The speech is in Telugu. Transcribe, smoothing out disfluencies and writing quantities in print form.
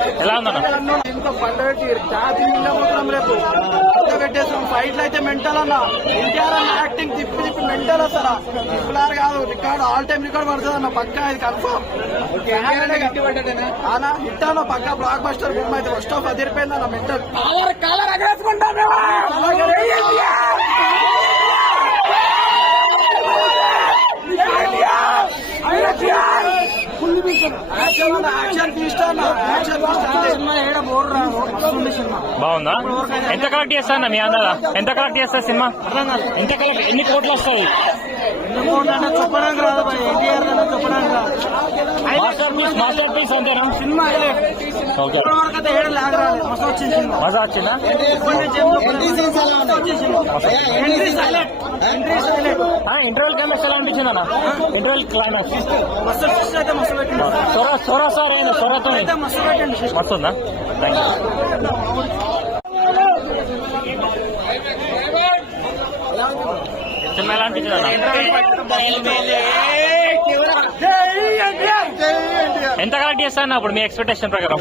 ఎలా ఉందన్న? ఇంకో పండుగ రేపు పెట్టేసాం. ఫైట్లు అయితే మెంటల్ అన్న. ఎన్టీఆర్ అన్న యాక్టింగ్ తిప్పి తిప్పి మెంటల్ అసలు తిప్పులారు కాదు. రికార్డు ఆల్ టైమ్ రికార్డ్ పడుతుంది అన్న. పక్కా ఇది కన్ఫర్మ్ అన్న. హిట్ అన్న పక్కా బ్లాక్ బస్టర్ బొమ్మ అయితే ఫస్ట్ ఆఫ్ అదిరిపోయింది అన్న. మెంటల్ బాగుందా? ఎంత కలెక్ట్ చేస్తా అన్న మీ అందాదా? ఎంత కలెక్ట్ చేస్తా సినిమా? ఎంత కలెక్ట్, ఎన్ని కోట్లు వస్తాయి? చెప్పడానికి రాదు ఎన్టీఆర్ చెప్పడానికి రాదు. మాస్టర్ పీస్ అంతేనా సినిమా ఓకే. మజా వచ్చిందా? ఇంటర్వెల్ క్లైమాక్స్ ఎలా అనిపించింది అన్న? ఇంటర్వెల్ క్లైమాక్స్ సొరా సార్ ఏంది? సొరతో మస్తు ఉందా? Thank you. సినిమా ఎలా అనిపించింది అన్న? ఎంత కలెక్ట్ చేస్తా అన్న ఇప్పుడు మీ ఎక్స్పెక్టేషన్ ప్రకారం?